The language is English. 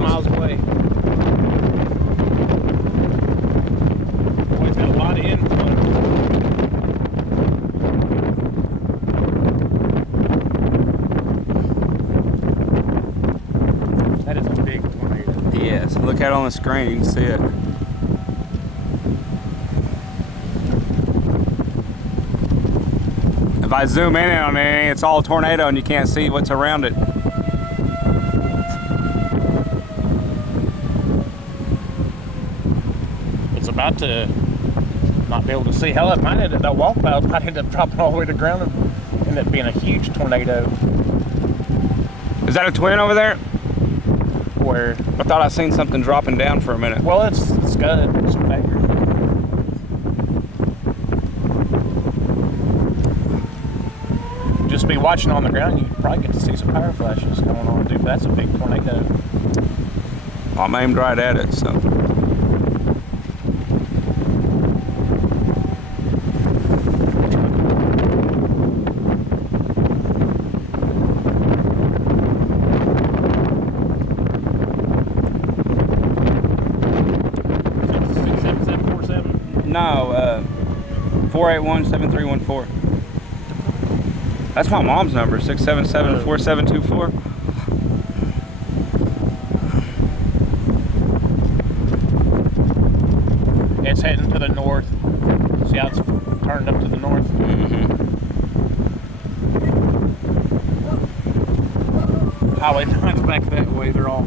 miles away. Boy, it's got a lot of inflow. That is a big tornado. Yes, look at it on the screen, you can see it. If I zoom in on it, it's all tornado and you can't see what's around it. It's about to not be able to see. Hell, it might end up, that walkabout might end up dropping all the way to the ground and end up being a huge tornado. Is that a twin over there? Where? I thought I seen something dropping down for a minute. Well, it's good. It's a failure. Just be watching on the ground, you probably get to see some power flashes going on, dude. That's a big tornado. I'm aimed right at it, so. No, 481-7314. That's my mom's number, 677-4724. It's heading to the north. See how it's turned up to the north? Highway 9's back that way. They're all